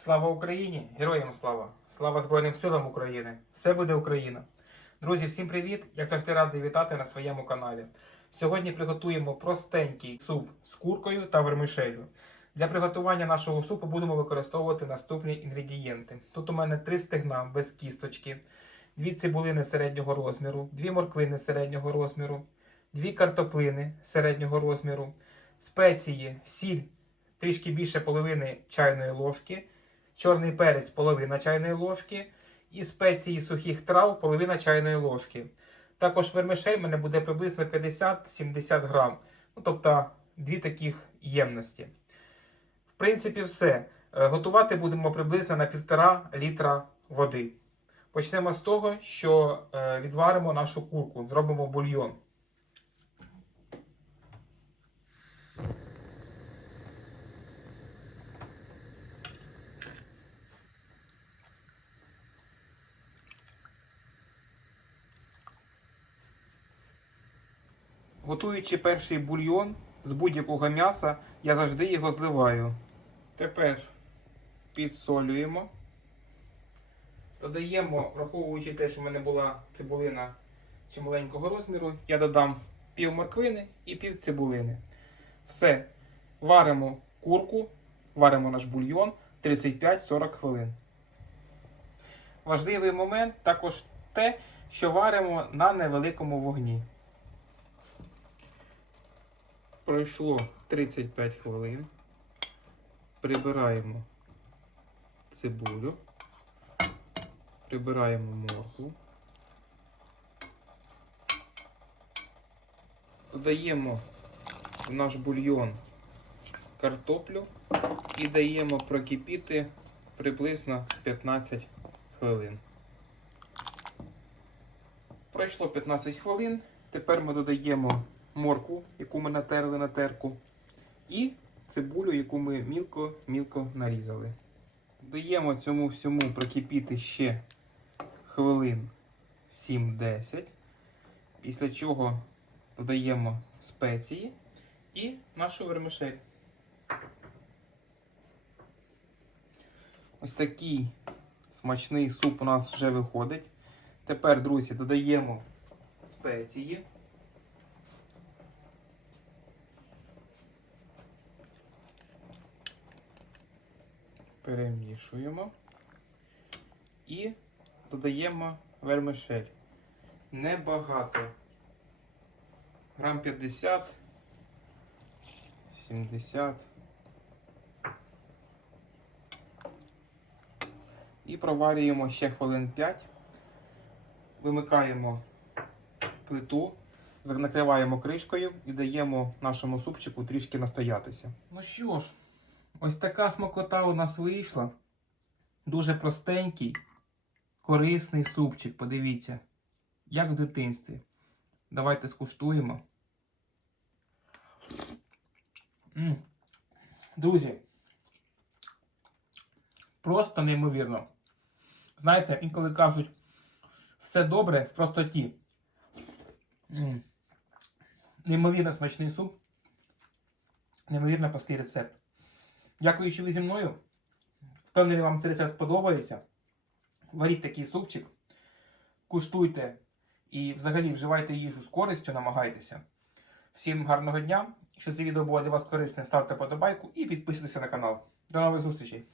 Слава Україні! Героям слава! Слава Збройним силам України! Все буде Україна! Друзі, всім привіт! Як завжди радий вітати на своєму каналі. Сьогодні приготуємо простенький суп з куркою та вермишелю. Для приготування нашого супу будемо використовувати наступні інгредієнти. Тут у мене 3 стегна без кісточки, 2 цибулини середнього розміру, 2 морквини середнього розміру, 2 картоплини середнього розміру, спеції, сіль трішки більше половини чайної ложки, чорний перець половина чайної ложки і спеції сухих трав половина чайної ложки. Також вермишель в мене буде приблизно 50-70 грам. Ну, тобто дві таких ємності. В принципі, все. Е, Готувати будемо приблизно на 1,5 літра води. Почнемо з того, що е, відваримо нашу курку, зробимо бульйон. Готуючи перший бульйон з будь-якого м'яса, я завжди його зливаю. Тепер підсолюємо. Додаємо, враховуючи те, що в мене була цибулина чималенького розміру, я додам пів морквини і пів цибулини. Все. Варимо курку, варимо наш бульйон 35-40 хвилин. Важливий момент також те, що варимо на невеликому вогні. Пройшло 35 хвилин. Прибираємо цибулю, прибираємо моркву, додаємо в наш бульйон картоплю і даємо прокипіти приблизно 15 хвилин. Пройшло 15 хвилин. Тепер ми додаємо моркву, яку ми натерли на терку, і цибулю, яку ми мілко-мілко нарізали. Даємо цьому всьому прокипіти ще хвилин 7-10, після чого додаємо спеції і нашу вермишель. Ось такий смачний суп у нас вже виходить. Тепер, друзі, додаємо спеції. Перемішуємо і додаємо вермишель. Небагато. Грам 50, 70. І проварюємо ще хвилин 5. Вимикаємо плиту, накриваємо кришкою і даємо нашому супчику трішки настоятися. Ну що ж, ось така смакота у нас вийшла. Дуже простенький, корисний супчик. Подивіться, як в дитинстві. Давайте скуштуємо. Друзі, просто неймовірно. Знаєте, інколи кажуть, все добре в простоті. Неймовірно смачний суп. Неймовірно простий рецепт. Дякую, що ви зі мною. Впевнений, вам це рецепт сподобається. Варіть такий супчик, куштуйте і взагалі вживайте їжу з користю, намагайтеся. Всім гарного дня! Якщо це відео було для вас корисним, ставте подобайку і підписуйтесь на канал. До нових зустрічей!